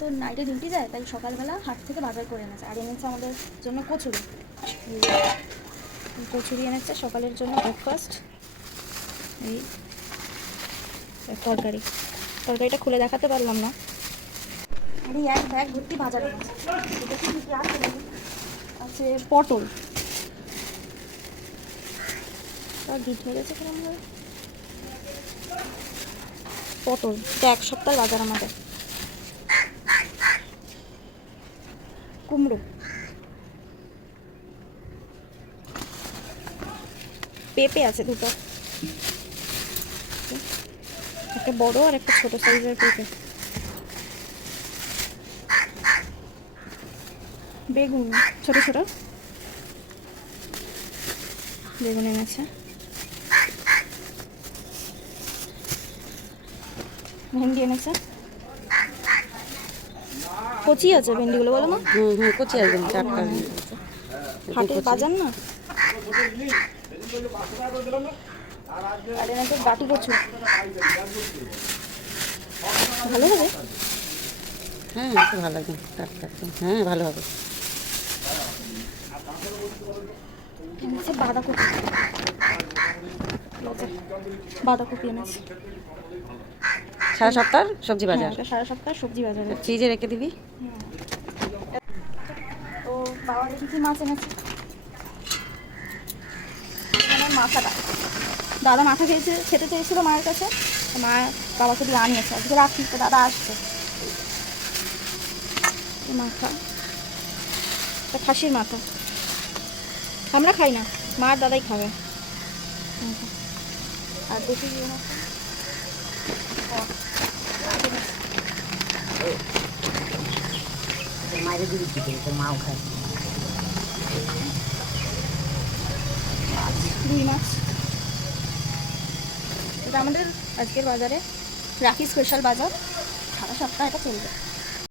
তো নাইটে ডিউটি যায়, তাই সকালবেলা হাট থেকে বাজার করে এনেছে। আর এনেছে আমাদের জন্য কচুরি। কচুরি এনেছে সকালের জন্য ব্রেকফাস্ট। এই তরকারিটা খুলে দেখাতে পারলাম না। আর এই এক ব্যাগ ভর্তি বাজার এনেছে। দেখি কী কী আছে পটল। আর গিট হয়ে গেছে কিরম ভাবে। পটল, এটা এক সপ্তাহ বাজার আমাদের। কুমড়ো, পেঁপে আছে দুটো, একটা বড় আর একটা ছোট সাইজের পেঁপে। বেগুন, ছোট ছোট বেগুন এনেছে। ভেন্ডি এনেছে, কচি আছে ভেন্ডিগুলো, বলো মা। কচি আছে, টাটকা। হাটের বাজার না। আর এনেছে বাটি কচু, ভালো হবে। হ্যাঁ ভালো লাগে, টাটকা। হ্যাঁ ভালো হবে। এনেছে বাঁধাকপি, বাঁধাকপি এনেছে। সারা সপ্তাহ সবজি বাজার। সারা সপ্তাহ সবজি বাজার ফ্রিজে রেখে দিবি। তো বাবা দেখি কি মাছ এনেছে। মাথাটা দাদা মাথা খেতে চেয়েছিল মায়ের কাছে, মা বাবাকে দিয়ে আনিয়েছে। আজকে রাখি, তো দাদা আসছে। মাথা, খাসির মাথা, আমরা খাই না, মা আর দাদাই খাবে। আর দেখি মায়ের দিদি চিকেন, মাও খায়। রুই মাছ। এটা আমাদের আজকের বাজারে রাখি স্পেশাল বাজার, সারা সপ্তাহ এটা চলবে।